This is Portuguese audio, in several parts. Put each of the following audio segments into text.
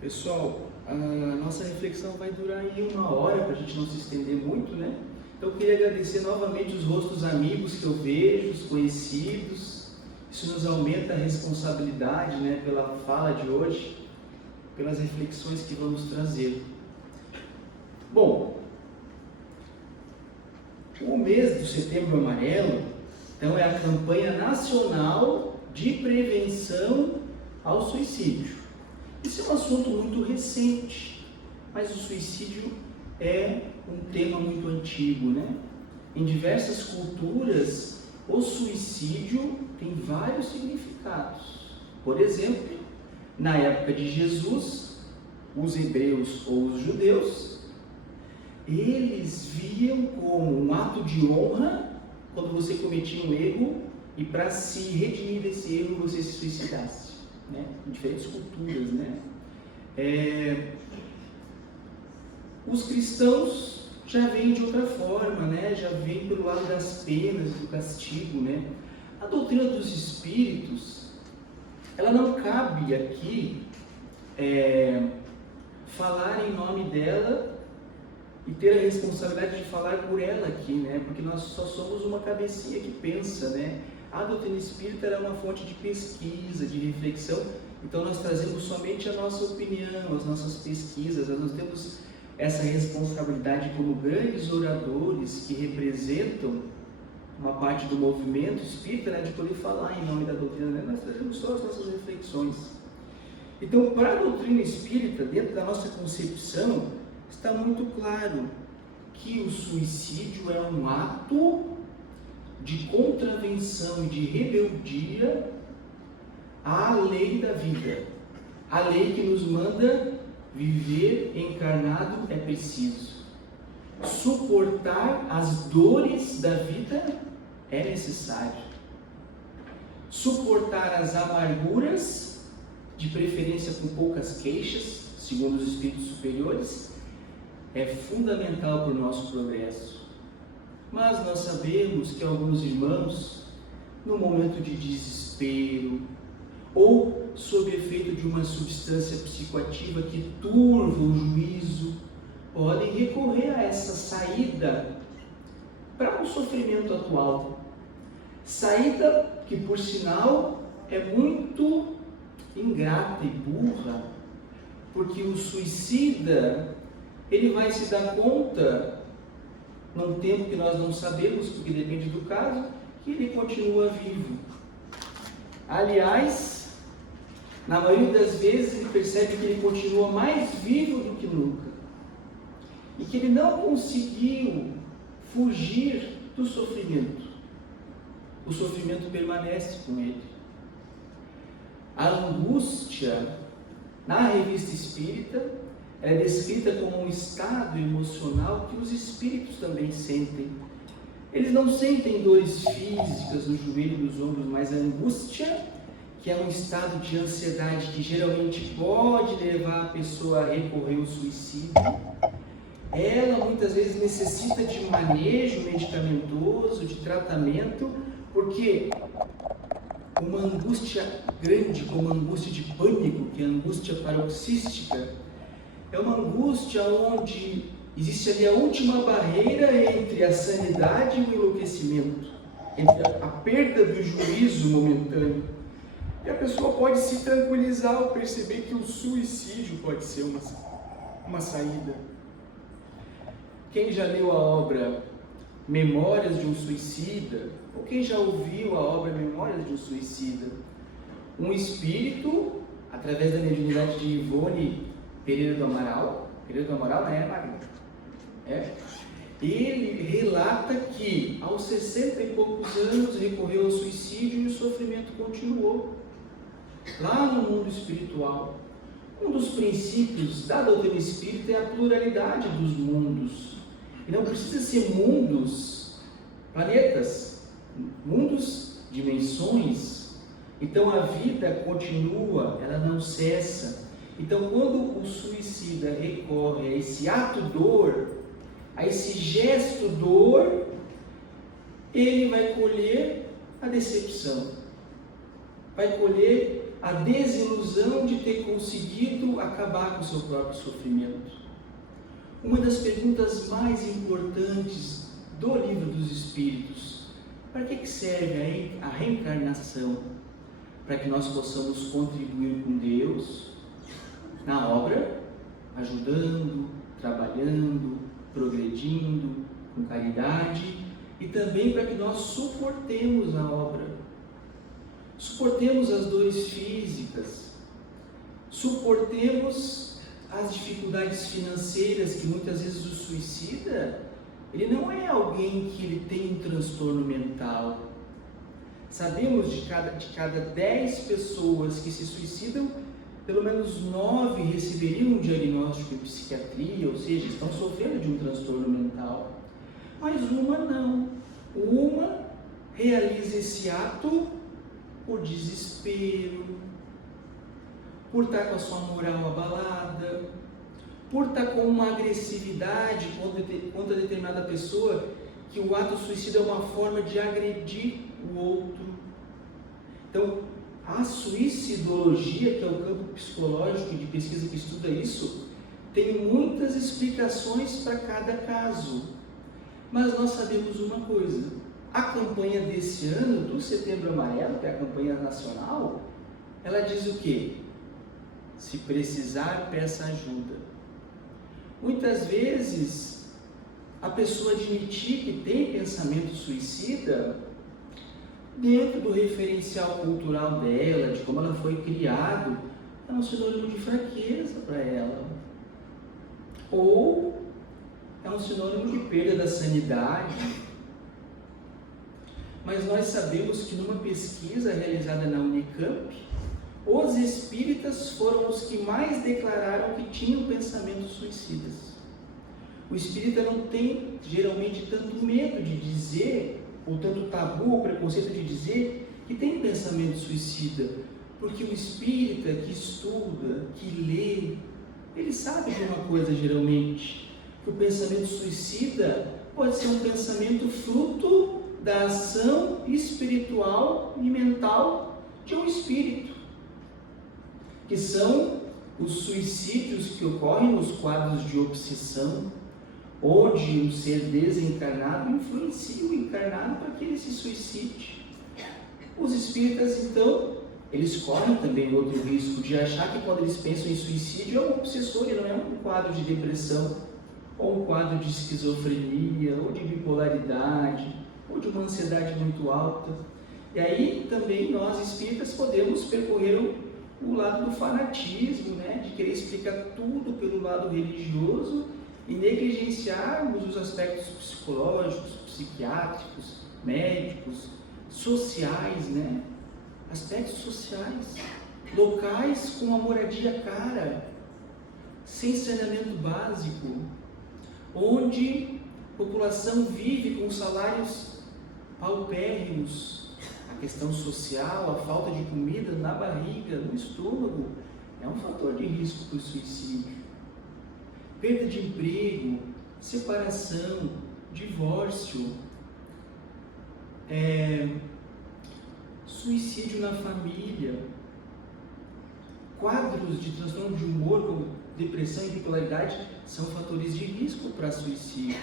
Pessoal, a nossa reflexão vai durar aí 1 hora, para a gente não se estender muito, né? Então eu queria agradecer novamente os rostos amigos que eu vejo, os conhecidos. Isso nos aumenta a responsabilidade, né, pela fala de hoje, pelas reflexões que vamos trazer. Bom, o mês do Setembro Amarelo, então, é a campanha nacional de prevenção ao suicídio. Isso é um assunto muito recente, mas o suicídio é um tema muito antigo, né? Em diversas culturas, o suicídio tem vários significados. Por exemplo, na época de Jesus, os hebreus ou os judeus, eles viam como um ato de honra quando você cometia um erro e para se redimir desse erro você se suicidasse, né? Em diferentes culturas, né? Os cristãos já vêm de outra forma, né? Já vêm pelo lado das penas, do castigo, né? A doutrina dos espíritos, ela não cabe aqui falar em nome dela e ter a responsabilidade de falar por ela aqui, né? Porque nós só somos uma cabecinha que pensa, né? A doutrina espírita é uma fonte de pesquisa, de reflexão, então nós trazemos somente a nossa opinião, as nossas pesquisas, nós temos essa responsabilidade como grandes oradores que representam uma parte do movimento espírita, né, de poder falar em nome da doutrina, né? Nós trazemos só as nossas reflexões. Então, para a doutrina espírita, dentro da nossa concepção, está muito claro que o suicídio é um ato de contravenção e de rebeldia à lei da vida. A lei que nos manda viver encarnado é preciso. Suportar as dores da vida é necessário. Suportar as amarguras, de preferência com poucas queixas, segundo os espíritos superiores, é fundamental para o nosso progresso. Mas nós sabemos que alguns irmãos, no momento de desespero, ou sob efeito de uma substância psicoativa que turva o juízo, podem recorrer a essa saída para o sofrimento atual. Saída que, por sinal, é muito ingrata e burra, porque o suicida, ele vai se dar conta, num tempo que nós não sabemos, porque depende do caso, que ele continua vivo. Aliás, na maioria das vezes ele percebe que ele continua mais vivo do que nunca e que ele não conseguiu fugir do sofrimento. O sofrimento permanece com ele. A angústia, na revista espírita, é descrita como um estado emocional que os espíritos também sentem. Eles não sentem dores físicas no joelho e nos ombros, mas a angústia, que é um estado de ansiedade que geralmente pode levar a pessoa a recorrer ao suicídio, ela muitas vezes necessita de manejo medicamentoso, de tratamento, porque uma angústia grande, como a angústia de pânico, que é a angústia paroxística, é uma angústia onde existe ali a última barreira entre a sanidade e o enlouquecimento, entre a perda do juízo momentâneo. E a pessoa pode se tranquilizar ao perceber que o suicídio pode ser uma saída. Quem já leu a obra Memórias de um Suicida, ou quem já ouviu a obra Memórias de um Suicida, um espírito, através da mediunidade de Ivone Pereira do Amaral, né, Magna? Ele relata que aos 60 e poucos anos recorreu ao suicídio e o sofrimento continuou. Lá no mundo espiritual, um dos princípios da doutrina espírita é a pluralidade dos mundos. E não precisa ser mundos, planetas, mundos, dimensões. Então a vida continua, ela não cessa. Então, quando o suicida recorre a esse ato dor, a esse gesto dor, ele vai colher a decepção, vai colher a desilusão de ter conseguido acabar com o seu próprio sofrimento. Uma das perguntas mais importantes do Livro dos Espíritos: para que serve a reencarnação? Para que nós possamos contribuir com Deus na obra, ajudando, trabalhando, progredindo, com caridade, e também para que nós suportemos a obra, suportemos as dores físicas, suportemos as dificuldades financeiras, que muitas vezes o suicida, ele não é alguém que ele tem um transtorno mental. Sabemos de cada 10 pessoas que se suicidam, pelo menos 9 receberiam um diagnóstico de psiquiatria, ou seja, estão sofrendo de um transtorno mental. Mas uma não. Uma realiza esse ato por desespero, por estar com a sua moral abalada, por estar com uma agressividade contra determinada pessoa, que o ato suicida é uma forma de agredir o outro. Então, a suicidologia, que é o campo psicológico de pesquisa que estuda isso, tem muitas explicações para cada caso. Mas nós sabemos uma coisa: a campanha desse ano, do Setembro Amarelo, que é a campanha nacional, ela diz o quê? Se precisar, peça ajuda. Muitas vezes, a pessoa admitir que tem pensamento suicida, dentro do referencial cultural dela, de como ela foi criada, é um sinônimo de fraqueza para ela. Ou é um sinônimo de perda da sanidade. Mas nós sabemos que numa pesquisa realizada na Unicamp, os espíritas foram os que mais declararam que tinham pensamentos suicidas. O espírita não tem geralmente tanto medo de dizer, ou tanto tabu ou preconceito de dizer que tem pensamento suicida, porque o espírita que estuda, que lê, ele sabe de uma coisa geralmente, que o pensamento suicida pode ser um pensamento fruto da ação espiritual e mental de um espírito, que são os suicídios que ocorrem nos quadros de obsessão, onde um ser desencarnado influencia o encarnado para que ele se suicide. Os espíritas, então, eles correm também outro risco de achar que quando eles pensam em suicídio é um obsessor e não é um quadro de depressão, ou um quadro de esquizofrenia, ou de bipolaridade, ou de uma ansiedade muito alta. E aí também nós espíritas podemos percorrer o lado do fanatismo, né? De querer explicar tudo pelo lado religioso e negligenciarmos os aspectos psicológicos, psiquiátricos, médicos, sociais, né? Aspectos sociais, locais com a moradia cara, sem saneamento básico, onde a população vive com salários paupérrimos. A questão social, a falta de comida na barriga, no estômago, é um fator de risco para o suicídio. Perda de emprego, separação, divórcio, suicídio na família, quadros de transtorno de humor, como depressão e bipolaridade, são fatores de risco para suicídio.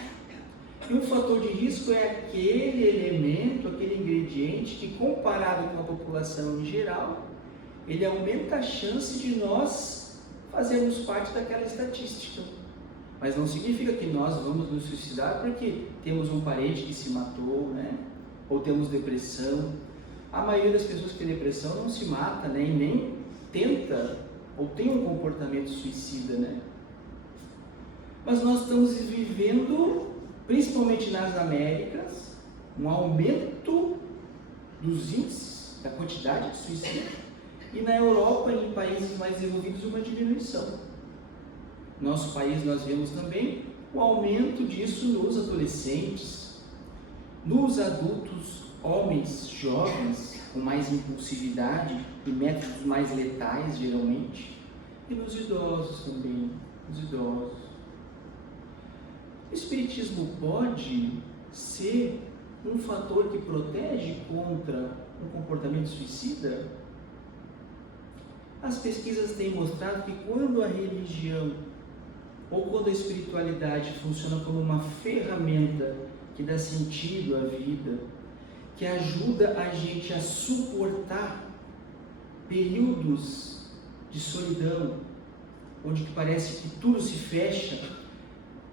E um fator de risco é aquele elemento, aquele ingrediente que, comparado com a população em geral, ele aumenta a chance de nós fazermos parte daquela estatística. Mas não significa que nós vamos nos suicidar porque temos um parente que se matou, né? Ou temos depressão. A maioria das pessoas que tem depressão não se mata, né? E nem tenta ou tem um comportamento suicida, né? Mas nós estamos vivendo, principalmente nas Américas, um aumento dos índices, da quantidade de suicídio, e na Europa e em países mais desenvolvidos uma diminuição. No nosso país nós vemos também o aumento disso nos adolescentes, nos adultos, homens jovens com mais impulsividade e métodos mais letais geralmente, e nos idosos também, os idosos. O espiritismo pode ser um fator que protege contra um comportamento suicida? As pesquisas têm mostrado que quando a religião ou quando a espiritualidade funciona como uma ferramenta que dá sentido à vida, que ajuda a gente a suportar períodos de solidão, onde parece que tudo se fecha,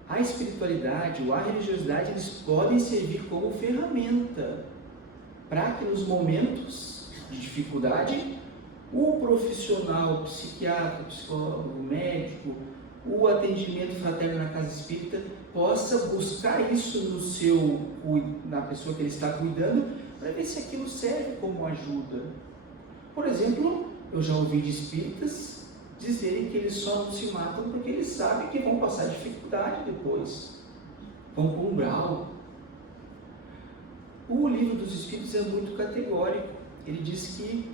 a espiritualidade ou a religiosidade, eles podem servir como ferramenta para que nos momentos de dificuldade, o profissional, o psiquiatra, o psicólogo, o médico, o atendimento fraterno na casa espírita possa buscar isso na pessoa que ele está cuidando, para ver se aquilo serve como ajuda. Por exemplo, eu já ouvi de espíritas dizerem que eles só não se matam porque eles sabem que vão passar dificuldade depois, vão para um umbral. O livro dos Espíritos é muito categórico. Ele diz que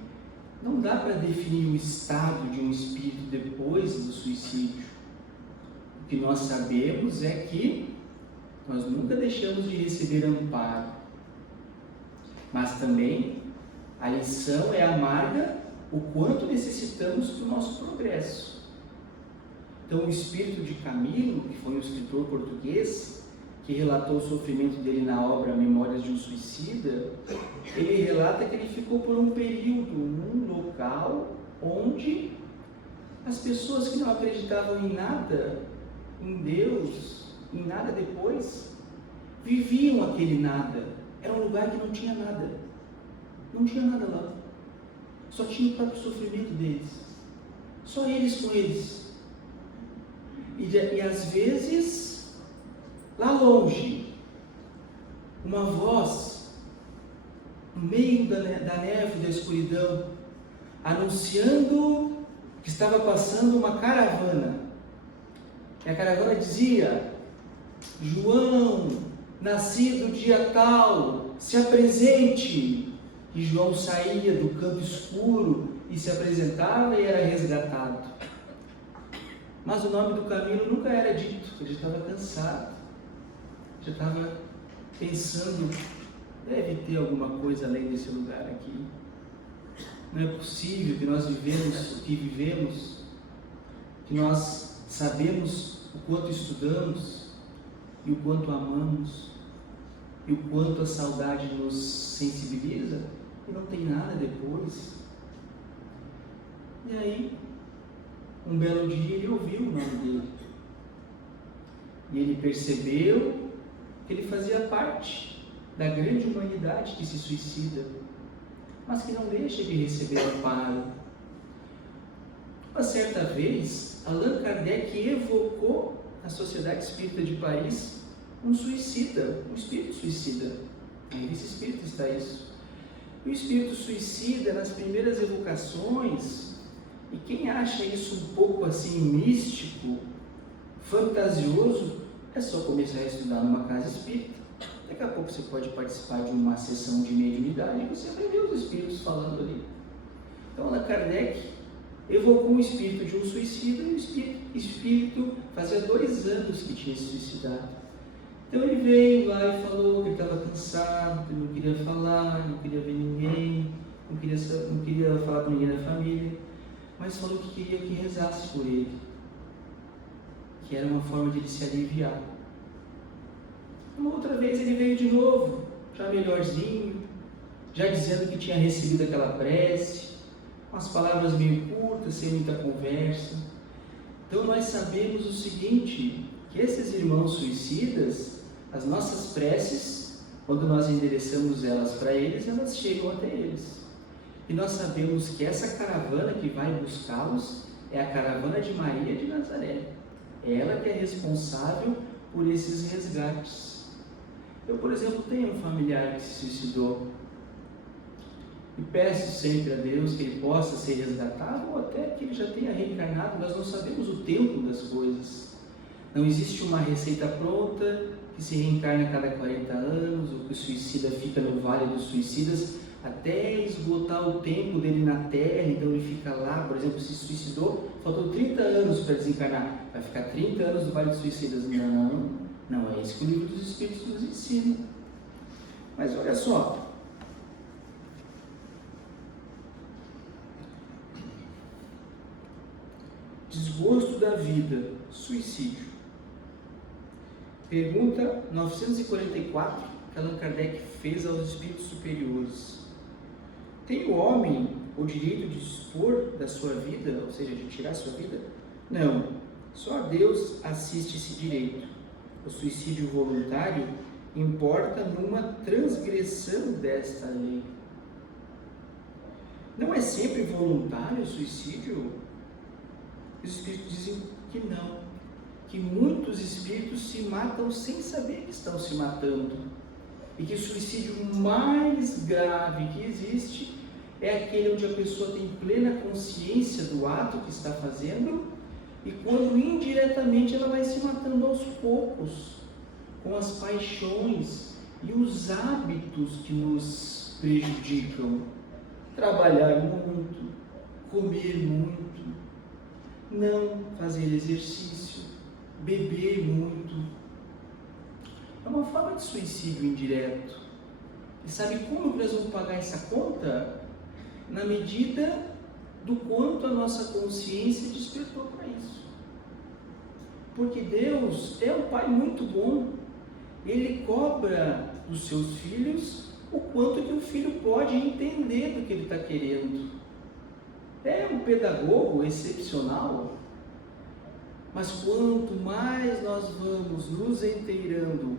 não dá para definir o estado de um espírito depois do suicídio. O que nós sabemos é que nós nunca deixamos de receber amparo, mas também a lição é amarga o quanto necessitamos do nosso progresso. Então, o espírito de Camilo, que foi um escritor português, que relatou o sofrimento dele na obra Memórias de um Suicida, ele relata que ele ficou por um período num local onde as pessoas que não acreditavam em nada, em Deus, em nada depois, viviam aquele nada. Era um lugar que não tinha nada. Não tinha nada lá. Só tinha o próprio sofrimento deles. Só eles com eles. E às vezes, lá longe, uma voz, no meio da neve, da escuridão, anunciando que estava passando uma caravana. E a caravana dizia: João, nascido dia tal, se apresente. E João saía do campo escuro e se apresentava e era resgatado. Mas o nome do Camilo nunca era dito, ele já estava cansado, já estava pensando, deve ter alguma coisa além desse lugar aqui. Não é possível que nós vivemos o que vivemos, que nós sabemos o quanto estudamos e o quanto amamos e o quanto a saudade nos sensibiliza e não tem nada depois. E aí, um belo dia ele ouviu o nome dele e ele percebeu que ele fazia parte da grande humanidade que se suicida, mas que não deixa de receber amparo. Uma certa vez, Allan Kardec evocou na Sociedade Espírita de Paris um suicida, um espírito suicida. Na revista Espírita está isso. O espírito suicida, nas primeiras evocações, e quem acha isso um pouco assim místico, fantasioso, é só começar a estudar numa casa espírita. Daqui a pouco você pode participar de uma sessão de mediunidade e você vai ver os espíritos falando ali. Então, Allan Kardec evocou um espírito de um suicida e o espírito fazia 2 anos que tinha se suicidado. Então ele veio lá e falou que ele estava cansado, que ele não queria falar, não queria ver ninguém, não queria falar com ninguém da família, mas falou que queria que rezasse por ele, que era uma forma de ele se aliviar. Uma outra vez ele veio de novo, já melhorzinho, já dizendo que tinha recebido aquela prece, umas palavras meio curtas, sem muita conversa. Então nós sabemos o seguinte, que esses irmãos suicidas, as nossas preces, quando nós endereçamos elas para eles, elas chegam até eles. E nós sabemos que essa caravana que vai buscá-los é a caravana de Maria de Nazaré. É ela que é responsável por esses resgates. Eu, por exemplo, tenho um familiar que se suicidou e peço sempre a Deus que ele possa ser resgatado ou até que ele já tenha reencarnado. Nós não sabemos o tempo das coisas. Não existe uma receita pronta que se reencarna a cada 40 anos, ou que o suicida fica no vale dos suicidas até esgotar o tempo dele na Terra, então ele fica lá, por exemplo, se suicidou, faltou 30 anos para desencarnar, vai ficar 30 anos no vale dos suicidas. Não é isso que o livro dos Espíritos nos ensina. Mas olha só, desgosto da vida, suicídio. Pergunta 944 que Allan Kardec fez aos espíritos superiores. Tem o homem o direito de dispor da sua vida, ou seja, de tirar sua vida? Não, só Deus assiste esse direito. O suicídio voluntário importa numa transgressão desta lei. Não é sempre voluntário o suicídio? Os espíritos dizem que não, que muitos espíritos se matam sem saber que estão se matando, e que o suicídio mais grave que existe é aquele onde a pessoa tem plena consciência do ato que está fazendo, e quando indiretamente ela vai se matando aos poucos, com as paixões e os hábitos que nos prejudicam. Trabalhar muito, comer muito, não fazer exercício, beber muito. É uma forma de suicídio indireto. E sabe como nós vamos pagar essa conta? Na medida do quanto a nossa consciência despertou para isso. Porque Deus é um Pai muito bom. Ele cobra dos seus filhos o quanto que o filho pode entender do que ele está querendo. É um pedagogo excepcional, mas quanto mais nós vamos nos inteirando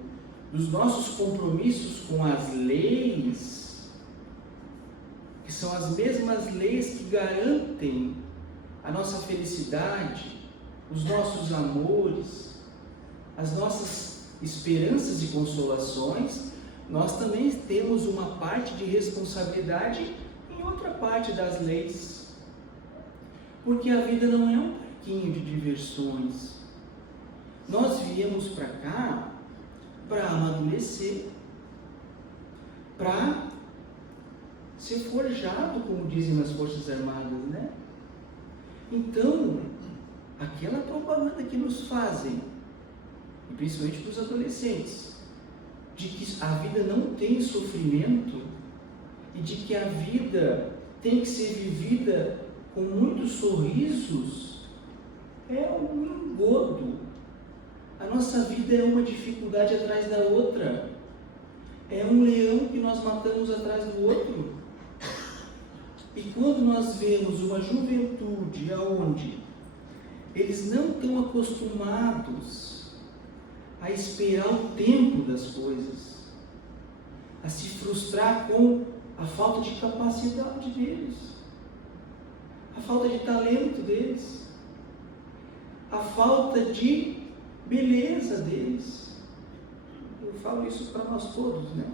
dos nossos compromissos com as leis, que são as mesmas leis que garantem a nossa felicidade, os nossos amores, as nossas esperanças e consolações, nós também temos uma parte de responsabilidade em outra parte das leis. Porque a vida não é um parquinho de diversões. Nós viemos para cá para amadurecer, para ser forjado, como dizem nas Forças Armadas, né? Então, aquela propaganda que nos fazem, e principalmente para os adolescentes, de que a vida não tem sofrimento e de que a vida tem que ser vivida com muitos sorrisos, é um engodo. A nossa vida é uma dificuldade atrás da outra. É um leão que nós matamos atrás do outro. E quando nós vemos uma juventude onde eles não estão acostumados a esperar o tempo das coisas, a se frustrar com a falta de capacidade deles, a falta de talento deles, a falta de beleza deles. Eu falo isso para nós todos, né?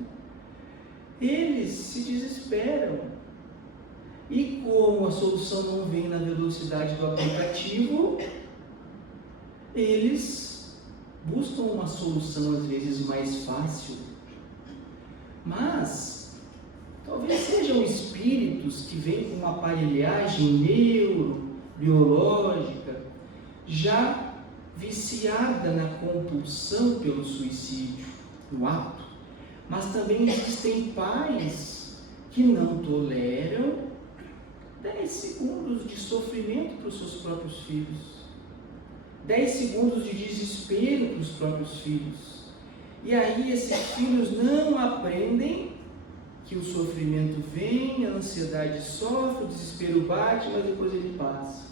Eles se desesperam. E como a solução não vem na velocidade do aplicativo, eles buscam uma solução às vezes mais fácil. Mas talvez sejam espíritos que vêm com uma aparelhagem neurobiológica já viciada na compulsão pelo suicídio, no ato. Mas também existem pais que não toleram 10 segundos de sofrimento para os seus próprios filhos, 10 segundos de desespero para os próprios filhos. E aí esses filhos não aprendem que o sofrimento vem, a ansiedade sofre, o desespero bate, mas depois ele passa.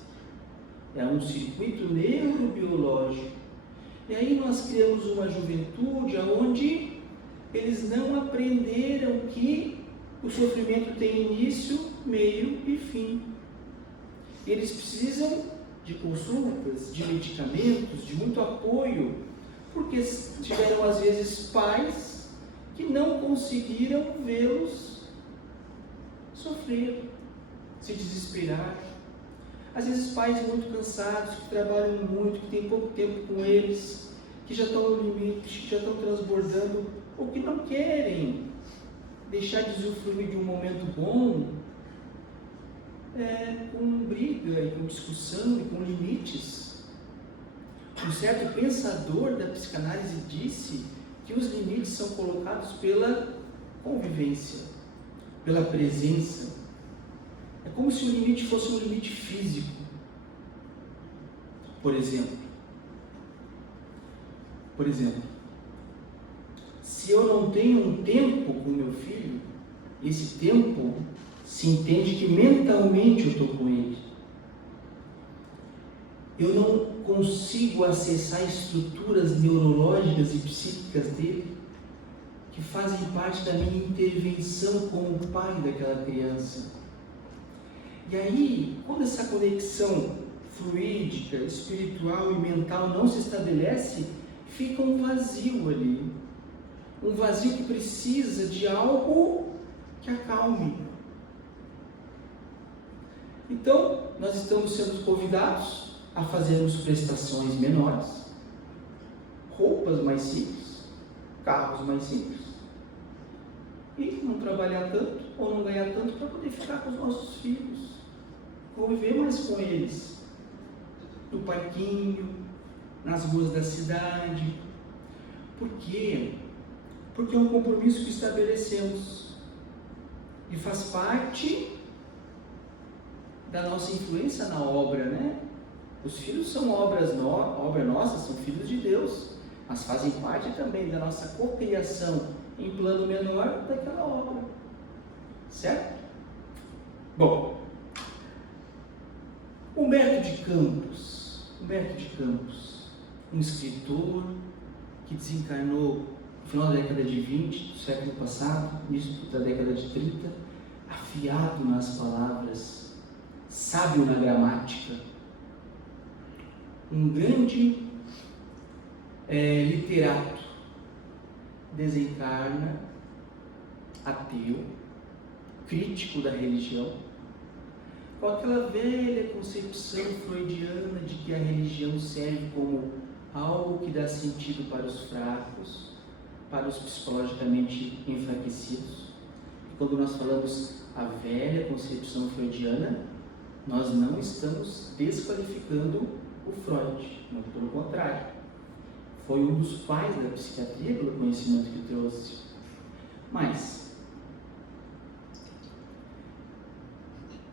É um circuito neurobiológico. E aí nós criamos uma juventude onde eles não aprenderam que o sofrimento tem início, meio e fim. Eles precisam de consultas, de medicamentos, de muito apoio, porque tiveram às vezes pais que não conseguiram vê-los sofrer, se desesperar. Às vezes pais muito cansados, que trabalham muito, que têm pouco tempo com eles, que já estão no limite, que já estão transbordando, ou que não querem deixar de usufruir de um momento bom, com briga e com discussão e com limites. Um certo pensador da psicanálise disse que os limites são colocados pela convivência, pela presença. É como se o limite fosse um limite físico. Por exemplo, se eu não tenho um tempo com meu filho, esse tempo se entende que mentalmente eu estou com ele. Eu não consigo acessar estruturas neurológicas e psíquicas dele que fazem parte da minha intervenção como pai daquela criança. E aí, quando essa conexão fluídica, espiritual e mental não se estabelece, fica um vazio ali. Um vazio que precisa de algo que acalme. Então, nós estamos sendo convidados a fazermos prestações menores, roupas mais simples, carros mais simples, e não trabalhar tanto ou não ganhar tanto para poder ficar com os nossos filhos, conviver mais com eles, no parquinho, nas ruas da cidade. Por quê? Porque é um compromisso que estabelecemos e faz parte da nossa influência na obra, né? Os filhos são obra nossa, são filhos de Deus, mas fazem parte também da nossa cocriação em plano menor daquela obra, certo? Bom, Humberto de Campos, um escritor que desencarnou no final da década de 20 do século passado, início da década de 30, afiado nas palavras, sábio na gramática, um grande literato, desencarna, ateu, crítico da religião, com aquela velha concepção freudiana de que a religião serve como algo que dá sentido para os fracos, para os psicologicamente enfraquecidos. E quando nós falamos a velha concepção freudiana, nós não estamos desqualificando o Freud, muito pelo contrário. Foi um dos pais da psiquiatria pelo conhecimento que trouxe. Mas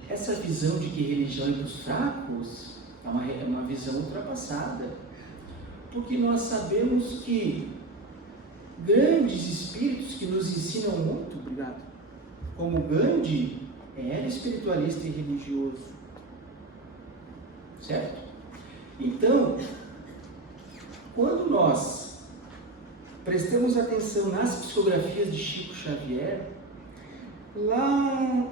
essa visão de que religião é para os fracos é uma visão ultrapassada, porque nós sabemos que grandes espíritos que nos ensinam muito, como Gandhi, era espiritualista e religioso, certo? Então, quando nós prestamos atenção nas psicografias de Chico Xavier, lá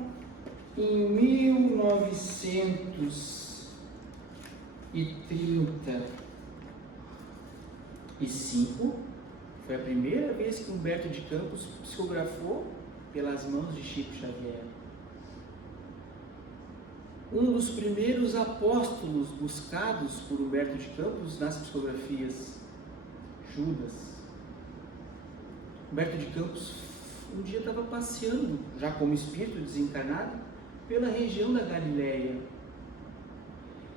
em 1935, foi a primeira vez que Humberto de Campos psicografou pelas mãos de Chico Xavier. Um dos primeiros apóstolos buscados por Humberto de Campos nas psicografias, Judas. Humberto de Campos um dia estava passeando, já como espírito desencarnado, pela região da Galileia.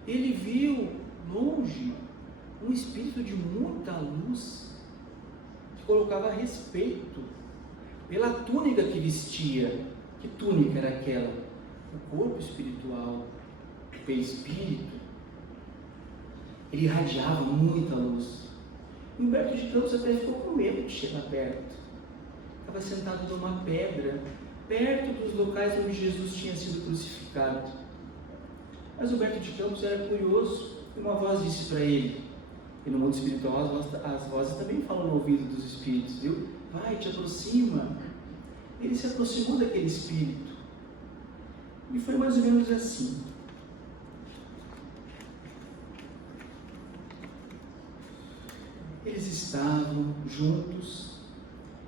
Ele viu longe um espírito de muita luz, que colocava respeito pela túnica que vestia. Que túnica era aquela? O corpo espiritual, o perispírito. Ele irradiava muita luz. Humberto de Campos até ficou com medo de chegar perto. Estava sentado numa pedra, perto dos locais onde Jesus tinha sido crucificado. Mas Humberto de Campos era curioso e uma voz disse para ele, e no mundo espiritual as vozes também falam no ouvido dos espíritos, viu? Vai, te aproxima. Ele se aproximou daquele espírito. E foi mais ou menos assim. Eles estavam juntos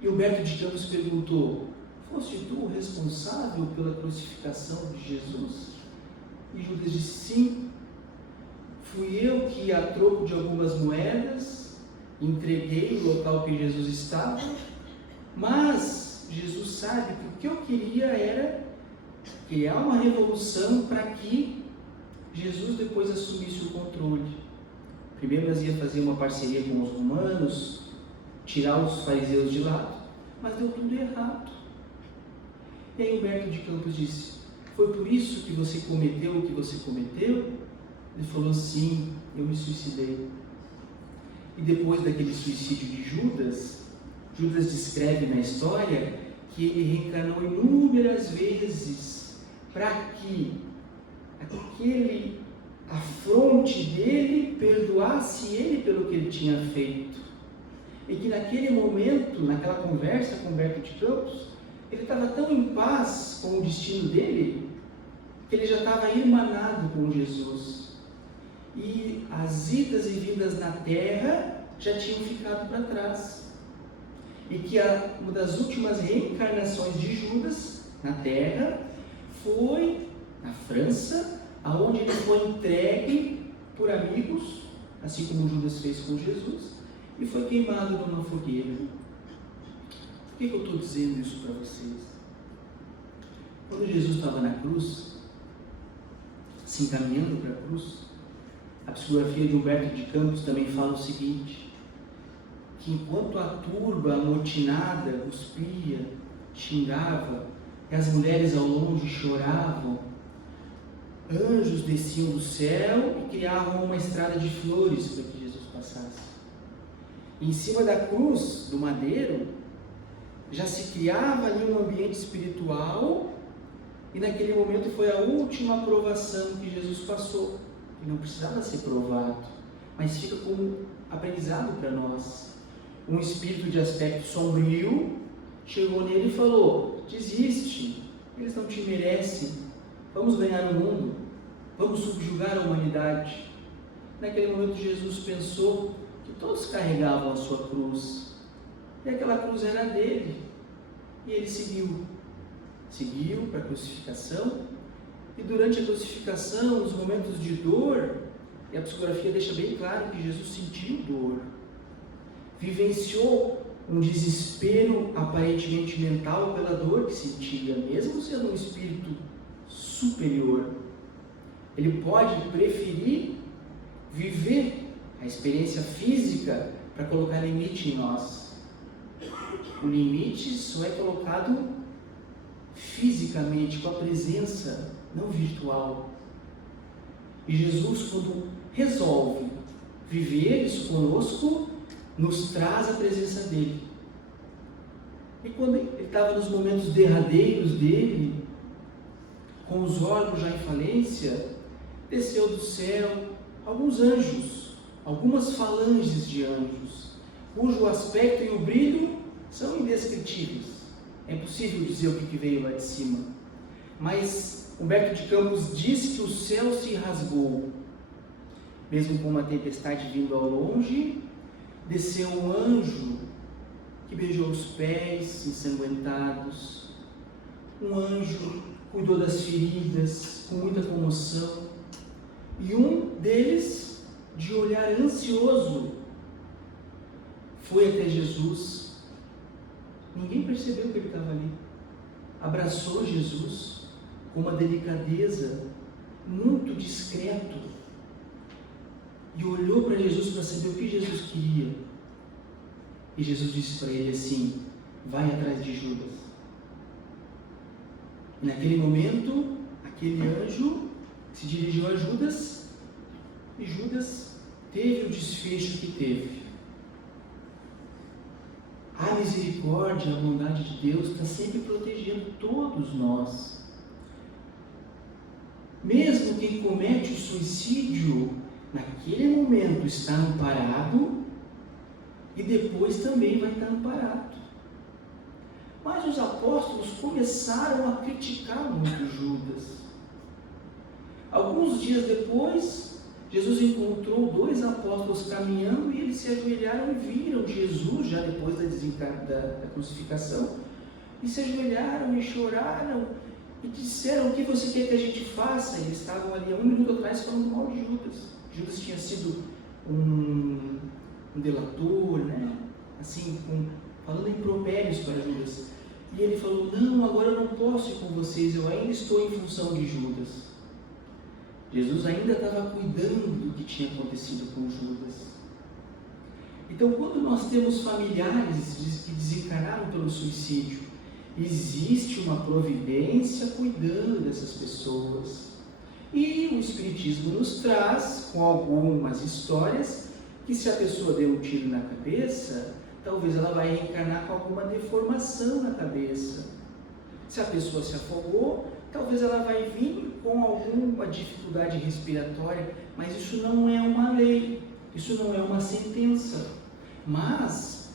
e Humberto de Campos perguntou: foste tu o responsável pela crucificação de Jesus? E Judas disse: sim, fui eu que, a troco de algumas moedas, entreguei o local que Jesus estava, mas Jesus sabe que o que eu queria era criar uma revolução para que Jesus depois assumisse o controle. Primeiro nós ia fazer uma parceria com os romanos, tirar os fariseus de lado, mas deu tudo errado. E aí Humberto de Campos disse: foi por isso que você cometeu o que você cometeu? Ele falou: sim, eu me suicidei. E depois daquele suicídio de Judas, Judas descreve na história que ele reencarnou inúmeras vezes para que aquele afronte dele perdoasse ele pelo que ele tinha feito. E que naquele momento, naquela conversa com Humberto de Campos, ele estava tão em paz com o destino dele, que ele já estava irmanado com Jesus. E as idas e vindas na terra já tinham ficado para trás. E que uma das últimas reencarnações de Judas na terra foi na França, aonde ele foi entregue por amigos, assim como Judas fez com Jesus, e foi queimado numa fogueira. Por que eu estou dizendo isso para vocês? Quando Jesus estava na cruz, se encaminhando para a cruz, a psicografia de Humberto de Campos também fala o seguinte: que enquanto a turba amotinada cuspia, xingava, e as mulheres ao longe choravam, anjos desciam do céu e criavam uma estrada de flores para que Jesus passasse. E em cima da cruz, do madeiro, já se criava ali um ambiente espiritual, e naquele momento foi a última provação que Jesus passou. E não precisava ser provado, mas fica como aprendizado para nós. Um espírito de aspecto sombrio chegou nele e falou: desiste, eles não te merecem, vamos ganhar o mundo, vamos subjugar a humanidade. Naquele momento Jesus pensou que todos carregavam a sua cruz, e aquela cruz era dele, e ele seguiu para a crucificação. E durante a crucificação, nos momentos de dor, e a psicografia deixa bem claro que Jesus sentiu dor, vivenciou um desespero aparentemente mental pela dor que sentia, mesmo sendo um espírito superior. Ele pode preferir viver a experiência física para colocar limite em nós. O limite só é colocado fisicamente, com a presença, não virtual. E Jesus, quando resolve viver isso conosco, nos traz a presença dele. E quando ele estava nos momentos derradeiros dele, com os órgãos já em falência, desceu do céu alguns anjos, algumas falanges de anjos, cujo aspecto e o brilho são indescritíveis. É impossível dizer o que veio lá de cima. Mas Humberto de Campos diz que o céu se rasgou. Mesmo com uma tempestade vindo ao longe, desceu um anjo que beijou os pés ensanguentados. Um anjo cuidou das feridas com muita comoção. E um deles, de olhar ansioso, foi até Jesus. Ninguém percebeu que ele estava ali. Abraçou Jesus com uma delicadeza, muito discreto, e olhou para Jesus para saber o que Jesus queria. E Jesus disse para ele assim: vai atrás de Judas. E naquele momento, aquele anjo se dirigiu a Judas, e Judas teve o desfecho que teve. A misericórdia, a bondade de Deus está sempre protegendo todos nós. Mesmo quem comete o suicídio, naquele momento está amparado, e depois também vai estar amparado. Mas os apóstolos começaram a criticar muito Judas. Alguns dias depois, Jesus encontrou dois apóstolos caminhando, e eles se ajoelharam e viram Jesus, já depois da crucificação, e se ajoelharam e choraram e disseram: o que você quer que a gente faça? E eles estavam ali há um minuto atrás falando mal de Judas. Judas tinha sido um delator, né? Assim, falando impropérios para Judas. E ele falou: não, agora eu não posso ir com vocês, eu ainda estou em função de Judas. Jesus ainda estava cuidando do que tinha acontecido com Judas. Então, quando nós temos familiares que desencarnaram pelo suicídio, existe uma providência cuidando dessas pessoas. E o Espiritismo nos traz com algumas histórias que, se a pessoa deu um tiro na cabeça, talvez ela vai reencarnar com alguma deformação na cabeça. Se a pessoa se afogou, talvez ela vai vir com alguma dificuldade respiratória, mas isso não é uma lei, isso não é uma sentença. Mas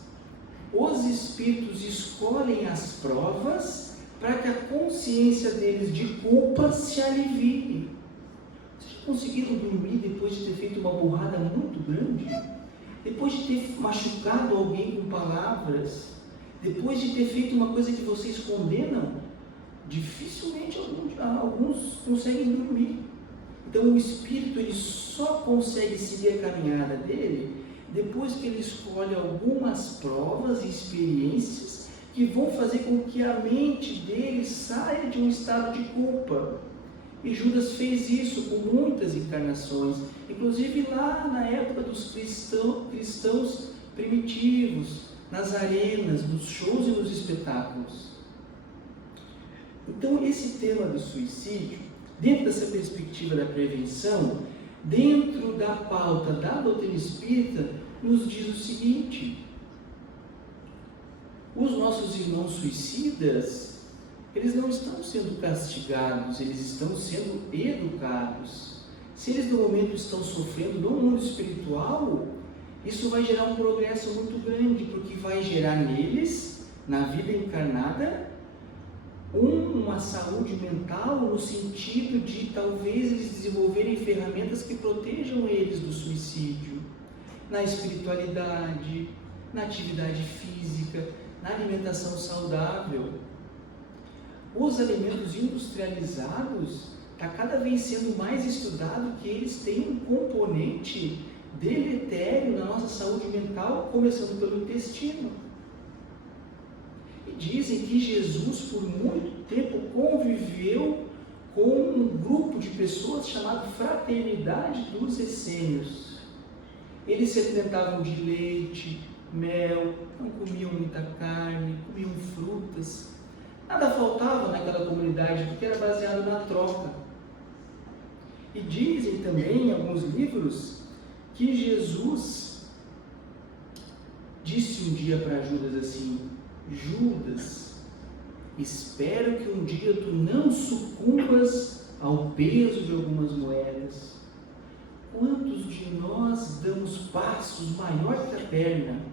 os espíritos escolhem as provas para que a consciência deles de culpa se alivie. Vocês já conseguiram dormir depois de ter feito uma burrada muito grande? Depois de ter machucado alguém com palavras? Depois de ter feito uma coisa que vocês condenam? Dificilmente alguns conseguem dormir. Então o espírito ele só consegue seguir a caminhada dele depois que ele escolhe algumas provas e experiências que vão fazer com que a mente dele saia de um estado de culpa. E Judas fez isso com muitas encarnações, inclusive lá na época dos cristãos primitivos, nas arenas, nos shows e nos espetáculos. Então, esse tema do suicídio, dentro dessa perspectiva da prevenção, dentro da pauta da doutrina espírita, nos diz o seguinte: os nossos irmãos suicidas, eles não estão sendo castigados, eles estão sendo educados. Se eles no momento estão sofrendo no mundo espiritual, isso vai gerar um progresso muito grande, porque vai gerar neles, na vida encarnada, uma saúde mental no sentido de talvez eles desenvolverem ferramentas que protejam eles do suicídio, na espiritualidade, na atividade física, na alimentação saudável. Os alimentos industrializados está cada vez sendo mais estudado que eles têm um componente deletério na nossa saúde mental, começando pelo intestino. E dizem que Jesus, por muito tempo, conviveu com um grupo de pessoas chamado Fraternidade dos Essênios. Eles se alimentavam de leite, mel, não comiam muita carne, comiam frutas. Nada faltava naquela comunidade, porque era baseado na troca. E dizem também em alguns livros que Jesus disse um dia para Judas assim: Judas, espero que um dia tu não sucumbas ao peso de algumas moedas. Quantos de nós damos passos maior que a perna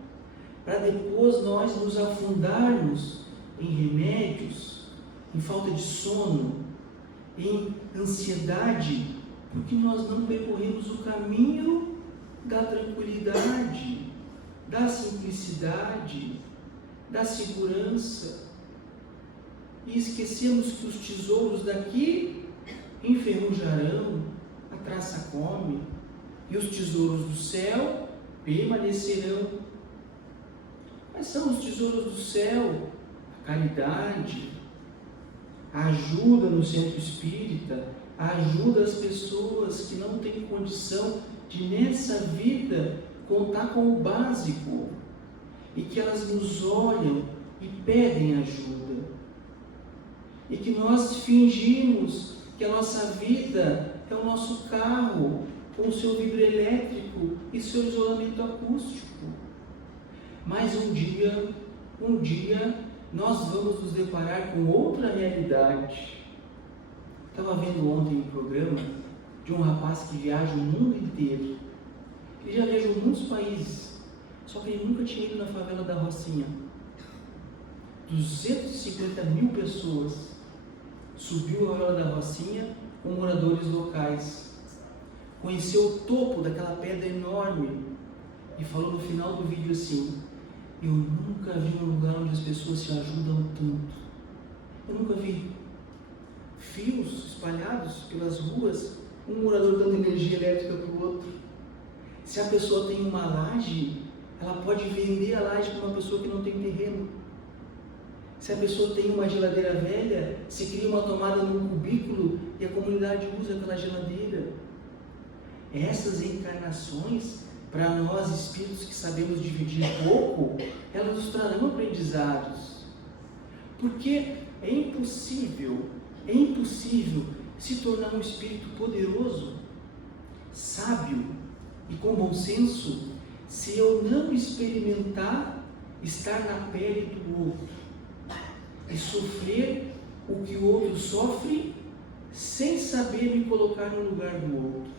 para depois nós nos afundarmos em remédios, em falta de sono, em ansiedade, porque nós não percorremos o caminho da tranquilidade, da simplicidade, da segurança, e esquecemos que os tesouros daqui enferrujarão, a traça come, e os tesouros do céu permanecerão. Quais são os tesouros do céu? A caridade, a ajuda no centro espírita, a ajuda às pessoas que não têm condição de nessa vida contar com o básico, e que elas nos olham e pedem ajuda, e que nós fingimos que a nossa vida é o nosso carro com o seu vidro elétrico e seu isolamento acústico. Mas um dia nós vamos nos deparar com outra realidade. Estava vendo ontem um programa de um rapaz que viaja o mundo inteiro. Ele já viajou muitos países, só que ele nunca tinha ido na favela da Rocinha. 250 mil pessoas subiu a favela da Rocinha com moradores locais. Conheceu o topo daquela pedra enorme e falou no final do vídeo assim: eu nunca vi um lugar onde as pessoas se ajudam tanto. Eu nunca vi fios espalhados pelas ruas, um morador dando energia elétrica para o outro. Se a pessoa tem uma laje, ela pode vender a laje para uma pessoa que não tem terreno. Se a pessoa tem uma geladeira velha, se cria uma tomada num cubículo e a comunidade usa aquela geladeira. Essas encarnações, para nós espíritos que sabemos dividir pouco, elas nos trarão aprendizados. Porque é impossível se tornar um espírito poderoso, sábio e com bom senso, se eu não experimentar estar na pele do outro e sofrer o que o outro sofre sem saber me colocar no lugar do outro?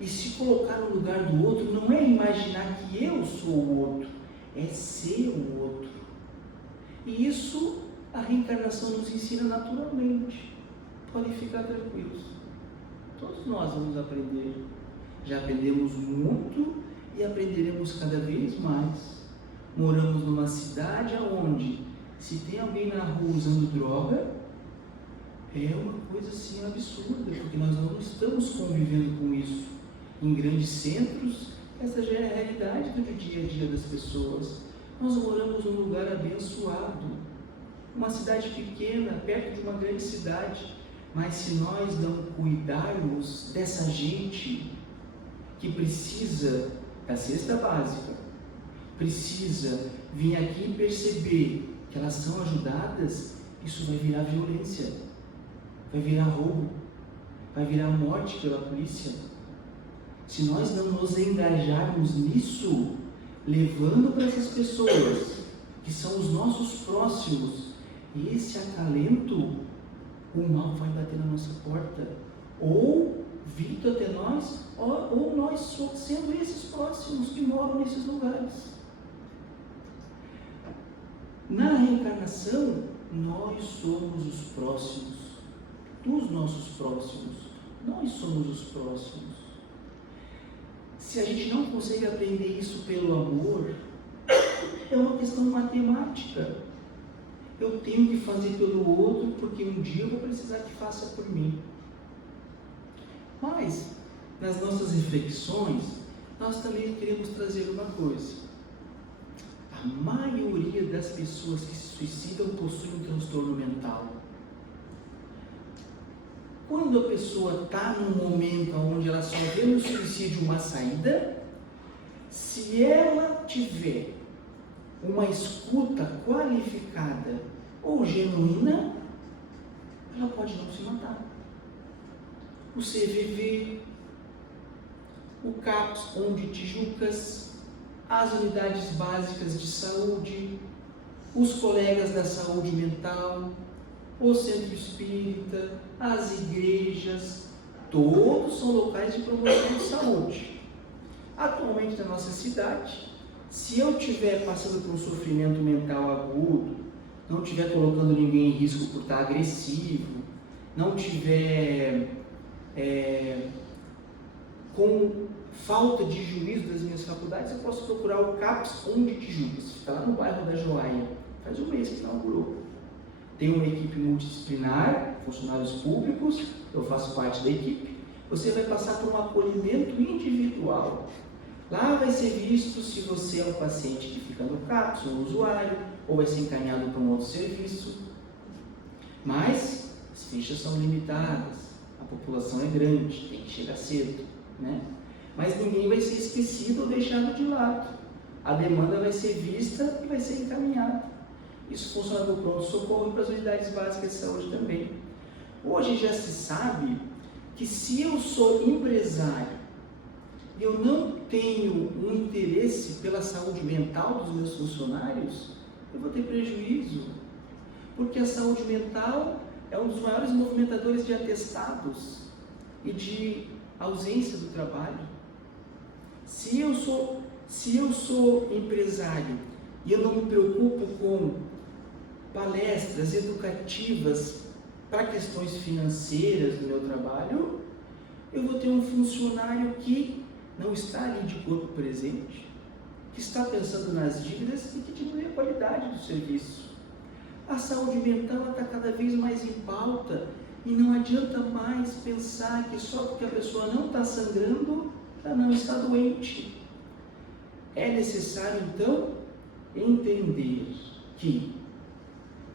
E se colocar no lugar do outro não é imaginar que eu sou o outro, é ser o outro. E isso a reencarnação nos ensina naturalmente. Podem ficar tranquilos. Todos nós vamos aprender. Já aprendemos muito e aprenderemos cada vez mais. Moramos numa cidade onde, se tem alguém na rua usando droga, é uma coisa assim absurda, porque nós não estamos convivendo com isso. Em grandes centros, essa já é a realidade do dia a dia das pessoas. Nós moramos num lugar abençoado, uma cidade pequena, perto de uma grande cidade, mas se nós não cuidarmos dessa gente que precisa da cesta básica, precisa vir aqui e perceber que elas são ajudadas, isso vai virar violência, vai virar roubo, vai virar morte pela polícia. Se nós não nos engajarmos nisso, levando para essas pessoas que são os nossos próximos esse acalento, o mal vai bater na nossa porta, ou vindo até nós, ou nós sendo esses próximos que moram nesses lugares. Na reencarnação, nós somos os próximos dos nossos próximos, nós somos os próximos. Se a gente não consegue aprender isso pelo amor, é uma questão matemática. Eu tenho que fazer pelo outro porque um dia eu vou precisar que faça por mim. Mas, nas nossas reflexões, nós também queremos trazer uma coisa. A maioria das pessoas que se suicidam possuem um transtorno mental. Quando a pessoa está num momento onde ela só vê no suicídio uma saída, se ela tiver uma escuta qualificada ou genuína, ela pode não se matar. O CVV, o CAPS, onde Tijucas, as unidades básicas de saúde, os colegas da saúde mental, o centro espírita, as igrejas, todos são locais de promoção de saúde. Atualmente na nossa cidade, se eu estiver passando por um sofrimento mental agudo, não estiver colocando ninguém em risco por estar agressivo, não estiver com falta de juízo das minhas faculdades, eu posso procurar o CAPS 1 de Tijucas, fica lá no bairro da Joaia, faz um mês que inaugurou. Tem uma equipe multidisciplinar, funcionários públicos, eu faço parte da equipe. Você vai passar por um acolhimento individual. Lá vai ser visto se você é um paciente que fica no CAPS, um usuário, ou vai ser encaminhado para um outro serviço. Mas as fichas são limitadas, a população é grande, tem que chegar cedo, né? Mas ninguém vai ser esquecido ou deixado de lado. A demanda vai ser vista e vai ser encaminhada. Isso funciona no pronto-socorro e para as unidades básicas de saúde também. Hoje já se sabe que se eu sou empresário e eu não tenho um interesse pela saúde mental dos meus funcionários, eu vou ter prejuízo. Porque a saúde mental é um dos maiores movimentadores de atestados e de ausência do trabalho. Se eu sou empresário e eu não me preocupo com palestras educativas para questões financeiras do meu trabalho, eu vou ter um funcionário que não está ali de corpo presente, que está pensando nas dívidas e que diminui a qualidade do serviço. A saúde mental está cada vez mais em pauta e não adianta mais pensar que só porque a pessoa não está sangrando, ela não está doente. É necessário, então, entender que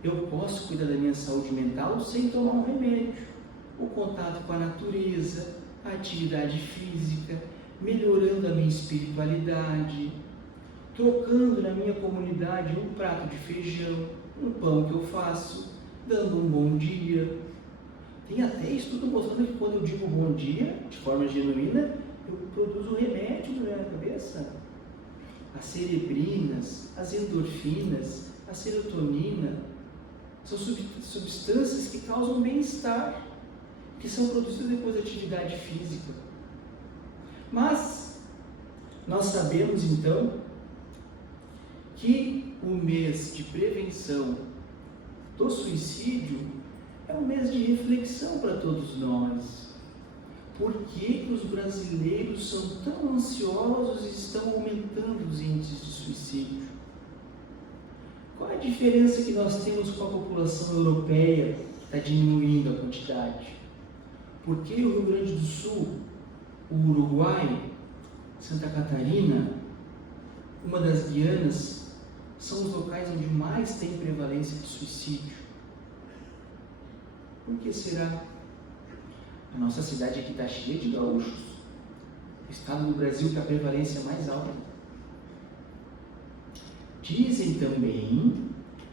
eu posso cuidar da minha saúde mental sem tomar um remédio. O contato com a natureza, a atividade física, melhorando a minha espiritualidade, trocando na minha comunidade um prato de feijão, um pão que eu faço, dando um bom dia, Tem até estudo mostrando que quando eu digo bom dia, de forma genuína, eu produzo remédio na minha cabeça. As cerebrinas, as endorfinas, a serotonina, são substâncias que causam bem-estar, que são produzidas depois da atividade física. Mas nós sabemos então que o mês de prevenção do suicídio é um mês de reflexão para todos nós. Por que os brasileiros são tão ansiosos e estão aumentando os índices de suicídio? Qual é a diferença que nós temos com a população europeia que está diminuindo a quantidade? Por que o Rio Grande do Sul, o Uruguai, Santa Catarina, uma das Guianas, são os locais onde mais tem prevalência de suicídio? Por que será? A nossa cidade aqui está cheia de gaúchos. O estado do Brasil que a prevalência é mais alta. Dizem também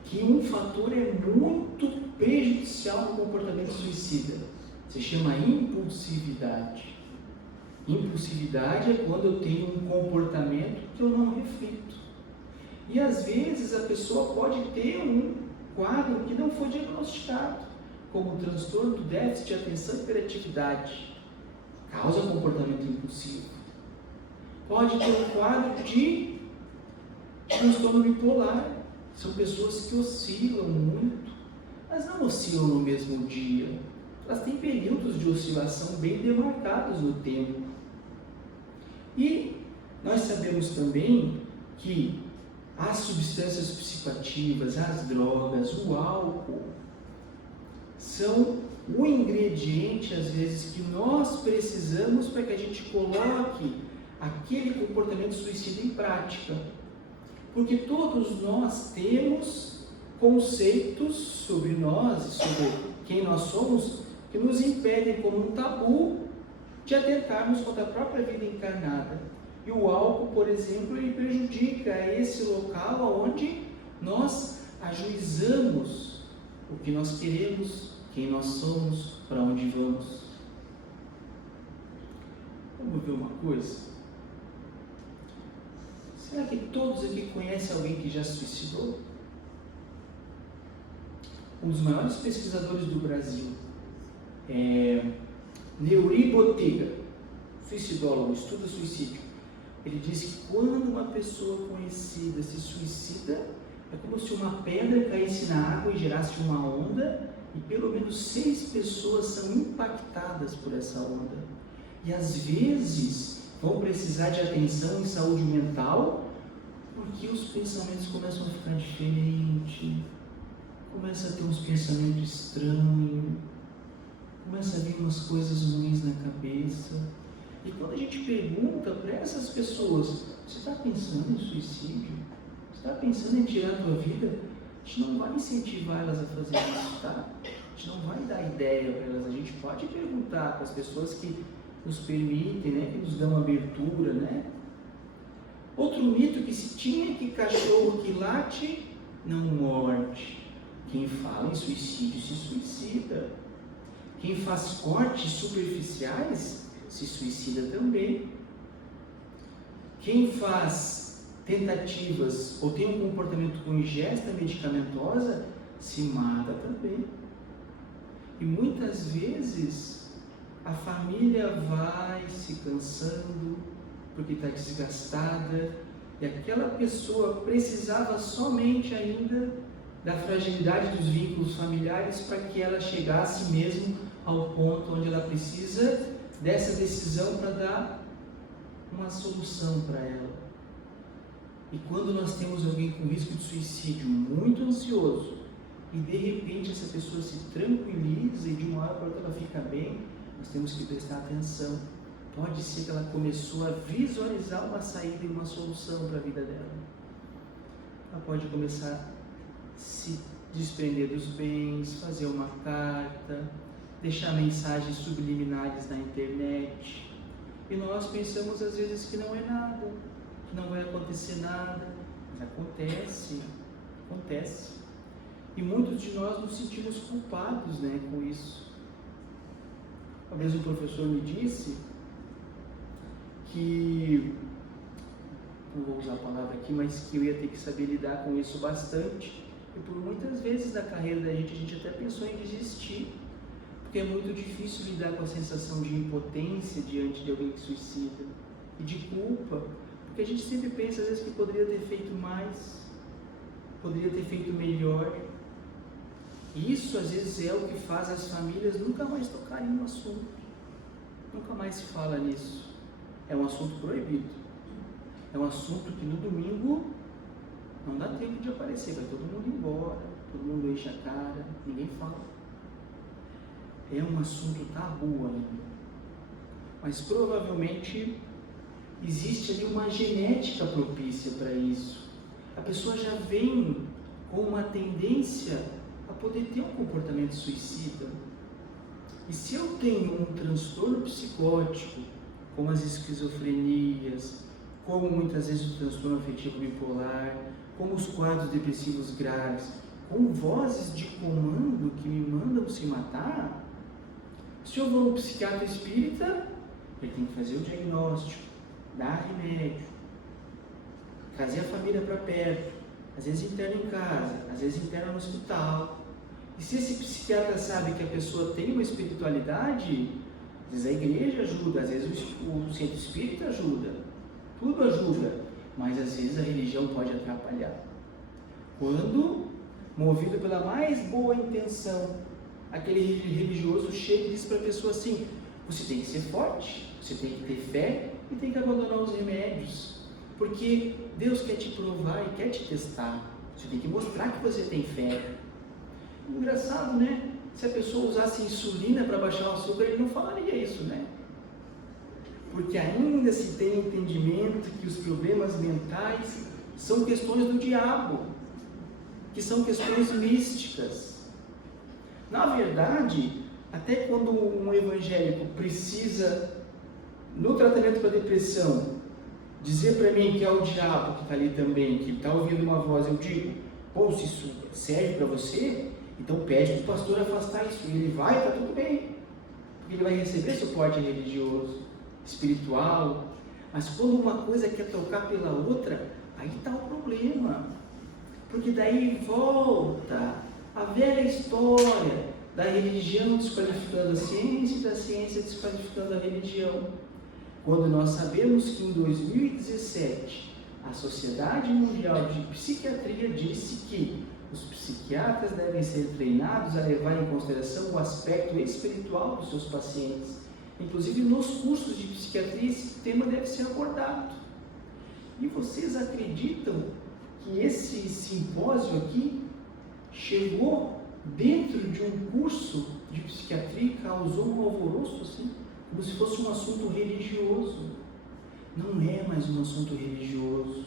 que um fator é muito prejudicial no comportamento suicida. Se chama impulsividade. Impulsividade é quando eu tenho um comportamento que eu não reflito. E às vezes a pessoa pode ter um quadro que não foi diagnosticado, como o transtorno do déficit de atenção e hiperatividade, causa comportamento impulsivo. Pode ter um quadro de transtorno bipolar, são pessoas que oscilam muito, mas não oscilam no mesmo dia, elas têm períodos de oscilação bem demarcados no tempo. E nós sabemos também que as substâncias psicoativas, as drogas, o álcool, são o ingrediente, às vezes, que nós precisamos para que a gente coloque aquele comportamento suicida em prática. Porque todos nós temos conceitos sobre nós e sobre quem nós somos que nos impedem, como um tabu, de atentarmos contra a própria vida encarnada. E o álcool, por exemplo, ele prejudica esse local onde nós ajuizamos o que nós queremos, quem nós somos, para onde vamos. Vamos ver uma coisa? Será que todos aqui conhecem alguém que já se suicidou? Um dos maiores pesquisadores do Brasil é Neuri Botega, suicidólogo, estuda suicídio. Ele diz que quando uma pessoa conhecida se suicida, é como se uma pedra caísse na água e gerasse uma onda, e pelo menos 6 pessoas são impactadas por essa onda. E às vezes vão precisar de atenção em saúde mental, porque os pensamentos começam a ficar diferentes, começa a ter uns pensamentos estranhos, começa a vir umas coisas ruins na cabeça. E quando a gente pergunta para essas pessoas, você está pensando em suicídio? Você está pensando em tirar a tua vida? A gente não vai incentivar elas a fazer isso, tá? A gente não vai dar ideia para elas. A gente pode perguntar para as pessoas que nos permitem, né? Que nos dão abertura, né? Outro mito que se tinha, que cachorro que late não morde. Quem fala em suicídio se suicida. Quem faz cortes superficiais se suicida também. Quem faz tentativas ou tem um comportamento com ingesta medicamentosa se mata também. E muitas vezes a família vai se cansando porque está desgastada, e aquela pessoa precisava somente ainda da fragilidade dos vínculos familiares para que ela chegasse mesmo ao ponto onde ela precisa dessa decisão para dar uma solução para ela. E quando nós temos alguém com risco de suicídio muito ansioso e de repente essa pessoa se tranquiliza e de uma hora para outra ela fica bem, nós temos que prestar atenção. Pode ser que ela começou a visualizar uma saída e uma solução para a vida dela. Ela pode começar a se desprender dos bens, fazer uma carta, deixar mensagens subliminares na internet. E nós pensamos às vezes que não é nada, que não vai acontecer nada, mas acontece. E muitos de nós nos sentimos culpados, né, com isso. Uma vez um professor me disse que, não vou usar a palavra aqui, mas que eu ia ter que saber lidar com isso bastante. E por muitas vezes na carreira da gente até pensou em desistir, porque é muito difícil lidar com a sensação de impotência diante de alguém que suicida e de culpa, porque a gente sempre pensa às vezes que poderia ter feito mais, poderia ter feito melhor. E isso às vezes é o que faz as famílias nunca mais tocarem no assunto, nunca mais se fala nisso. É um assunto proibido, é um assunto que no domingo não dá tempo de aparecer, vai todo mundo embora, todo mundo enche a cara, ninguém fala. É um assunto tabu ainda. Mas provavelmente existe ali uma genética propícia para isso. A pessoa já vem com uma tendência a poder ter um comportamento suicida. E se eu tenho um transtorno psicótico, como as esquizofrenias, como muitas vezes o transtorno afetivo bipolar, como os quadros depressivos graves, com vozes de comando que me mandam se matar, se eu vou no psiquiatra espírita, ele tem que fazer o diagnóstico, dar remédio, trazer a família para perto, às vezes interna em casa, às vezes interna no hospital. E se esse psiquiatra sabe que a pessoa tem uma espiritualidade, às vezes a igreja ajuda, às vezes o centro espírita ajuda, tudo ajuda, mas às vezes a religião pode atrapalhar. Quando, movido pela mais boa intenção, aquele religioso chega e diz para a pessoa assim: você tem que ser forte, você tem que ter fé e tem que abandonar os remédios, porque Deus quer te provar e quer te testar, você tem que mostrar que você tem fé. Engraçado, né? Se a pessoa usasse insulina para baixar o açúcar, ele não falaria isso, né? Porque ainda se tem entendimento que os problemas mentais são questões do diabo, que são questões místicas. Na verdade, até quando um evangélico precisa, no tratamento para depressão, dizer para mim que é o diabo que está ali também, que está ouvindo uma voz, eu digo: pô, se isso serve para você, então pede para o pastor afastar isso. E ele vai, está tudo bem, porque ele vai receber suporte religioso, espiritual. Mas quando uma coisa quer trocar pela outra, aí está o problema, porque daí volta a velha história da religião desqualificando a ciência e da ciência desqualificando a religião. Quando nós sabemos que em 2017 a Sociedade Mundial de Psiquiatria disse que os psiquiatras devem ser treinados a levar em consideração o aspecto espiritual dos seus pacientes. Inclusive nos cursos de psiquiatria esse tema deve ser abordado. E vocês acreditam que esse simpósio aqui chegou dentro de um curso de psiquiatria e causou um alvoroço assim, como se fosse um assunto religioso? Não é mais um assunto religioso,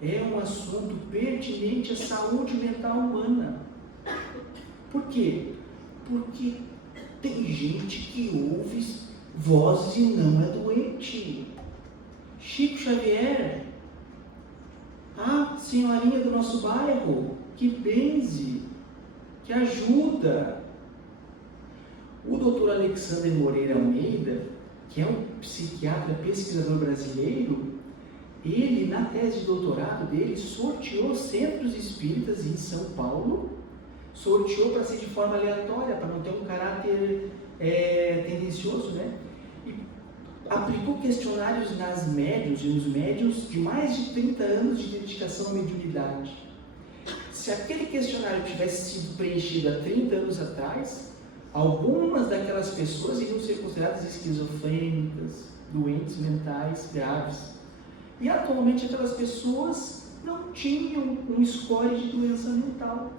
é um assunto pertinente à saúde mental humana. Por quê? Porque tem gente que ouve vozes e não é doente. Chico Xavier, a senhorinha do nosso bairro, que benze, que ajuda. O doutor Alexander Moreira Almeida, que é um psiquiatra pesquisador brasileiro, ele, na tese de doutorado dele, sorteou centros espíritas em São Paulo, sorteou para ser de forma aleatória, para não ter um caráter tendencioso, né? E aplicou questionários nas médiuns e nos médiuns de mais de 30 anos de dedicação à mediunidade. Se aquele questionário tivesse sido preenchido há 30 anos atrás, algumas daquelas pessoas iriam ser consideradas esquizofrênicas, doentes mentais graves. E atualmente aquelas pessoas não tinham um score de doença mental.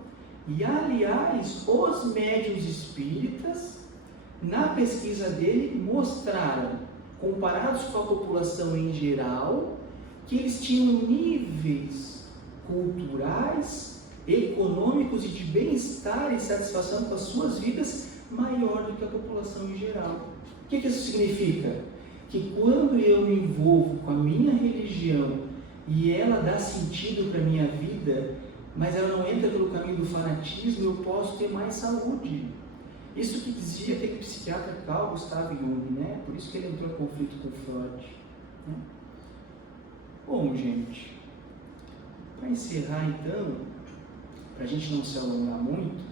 E aliás, os médiuns espíritas, na pesquisa dele, mostraram, comparados com a população em geral, que eles tinham níveis culturais, econômicos e de bem-estar e satisfação com as suas vidas maior do que a população em geral. O que isso significa? Que quando eu me envolvo com a minha religião e ela dá sentido para a minha vida, mas ela não entra pelo caminho do fanatismo, eu posso ter mais saúde. Isso que dizia aquele psiquiatra Carl Gustav Jung, né? Por isso que ele entrou em conflito com Freud. Né? Bom, gente, para encerrar então, para a gente não se alongar muito,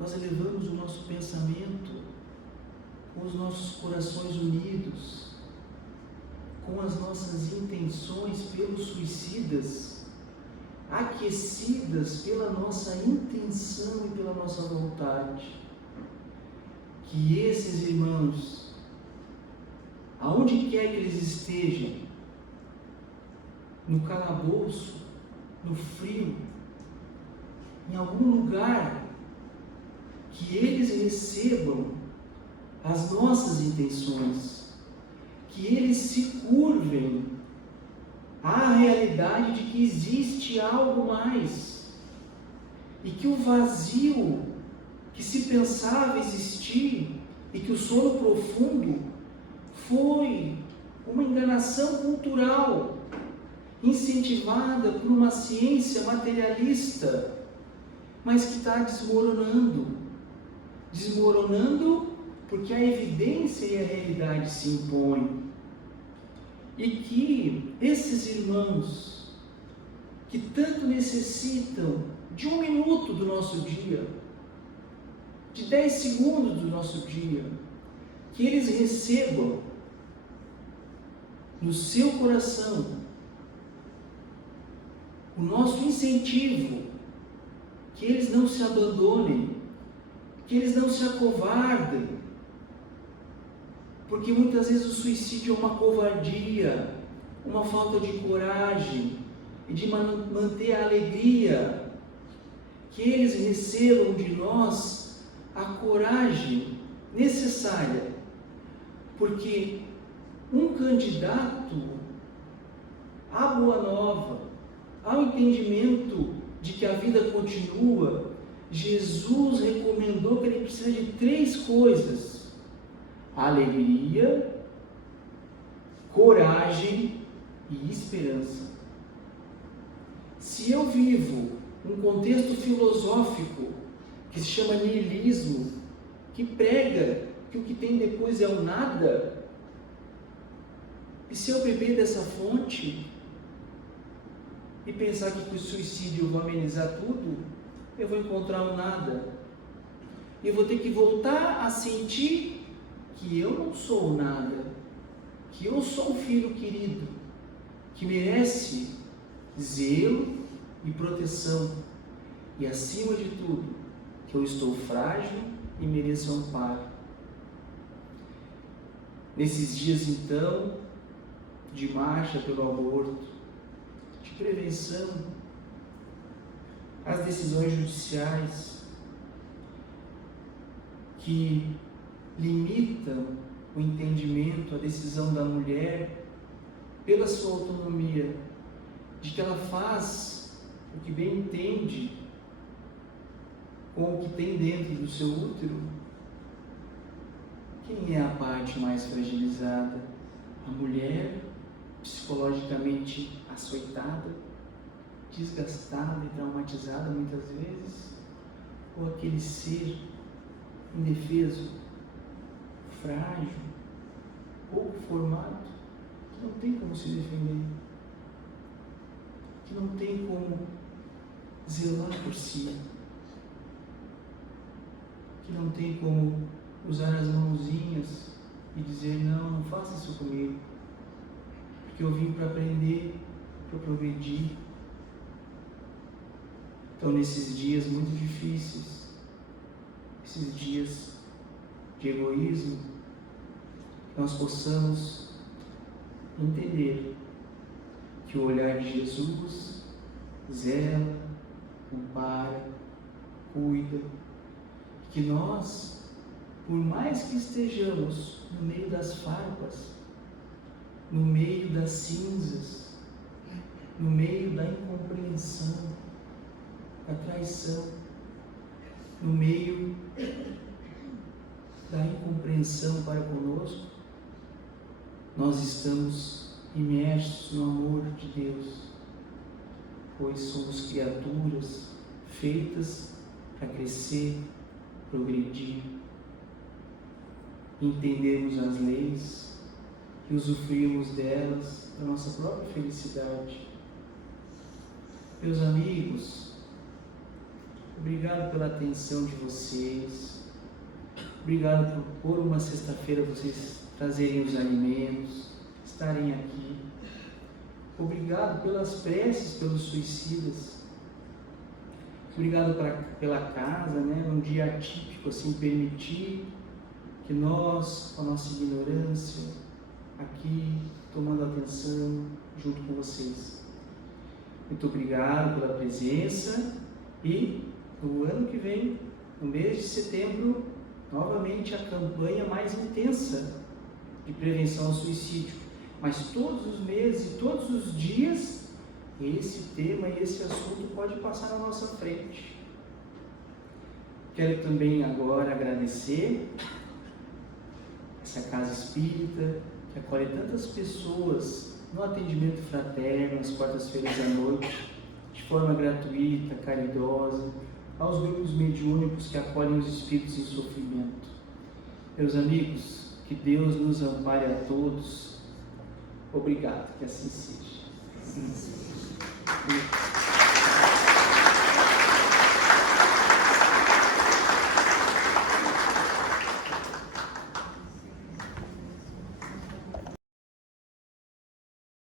nós elevamos o nosso pensamento com os nossos corações unidos, com as nossas intenções pelos suicidas, aquecidas pela nossa intenção e pela nossa vontade. Que esses irmãos, aonde quer que eles estejam, no calabouço, no frio, em algum lugar, que eles recebam as nossas intenções, que eles se curvem à realidade de que existe algo mais, e que o vazio que se pensava existir, e que o sono profundo foi uma enganação cultural, incentivada por uma ciência materialista, mas que está desmoronando porque a evidência e a realidade se impõem. E que esses irmãos que tanto necessitam de 1 minuto do nosso dia, de 10 segundos do nosso dia, que eles recebam no seu coração o nosso incentivo, que eles não se abandonem, que eles não se acovardem, porque muitas vezes o suicídio é uma covardia, uma falta de coragem e de manter a alegria. Que eles recebam de nós a coragem necessária, porque um candidato à boa nova, ao entendimento de que a vida continua, Jesus recomendou que ele precisa de 3 coisas: alegria, coragem e esperança. Se eu vivo um contexto filosófico que se chama niilismo, que prega que o que tem depois é o nada, e se eu beber dessa fonte e pensar que com o suicídio eu vou amenizar tudo, eu vou encontrar um nada. E eu vou ter que voltar a sentir que eu não sou nada, que eu sou um filho querido, que merece zelo e proteção, e acima de tudo, que eu estou frágil e mereço amparo. Nesses dias então, de marcha pelo aborto, de prevenção, as decisões judiciais que limitam o entendimento, a decisão da mulher pela sua autonomia, de que ela faz o que bem entende com o que tem dentro do seu útero. Quem é a parte mais fragilizada? A mulher, psicologicamente açoitada, desgastada e traumatizada muitas vezes? Ou aquele ser indefeso, frágil, pouco formado, que não tem como se defender, que não tem como zelar por si, que não tem como usar as mãozinhas e dizer: não faça isso comigo, porque eu vim para aprender, para progredir. Então, nesses dias muito difíceis, esses dias de egoísmo, nós possamos entender que o olhar de Jesus zela, ampara, cuida, que nós, por mais que estejamos no meio das farpas, no meio das cinzas, no meio da incompreensão, da traição, no meio da incompreensão para conosco, nós estamos imersos no amor de Deus, pois somos criaturas feitas para crescer, progredir, entendermos as leis e usufruirmos delas para nossa própria felicidade. Meus amigos, obrigado pela atenção de vocês, obrigado por uma sexta-feira vocês trazerem os alimentos, estarem aqui. Obrigado pelas preces pelos suicidas. Obrigado pela casa, né? Num dia atípico, assim, permitir que nós, com a nossa ignorância, aqui, tomando atenção junto com vocês. Muito obrigado pela presença e no ano que vem, no mês de setembro, novamente a campanha mais intensa de prevenção ao suicídio. Mas todos os meses e todos os dias, esse tema e esse assunto pode passar na nossa frente. Quero também agora agradecer essa casa espírita que acolhe tantas pessoas no atendimento fraterno, às quartas-feiras à noite, de forma gratuita, caridosa, aos grupos mediúnicos que acolhem os espíritos em sofrimento. Meus amigos, que Deus nos ampare a todos. Obrigado, que assim seja.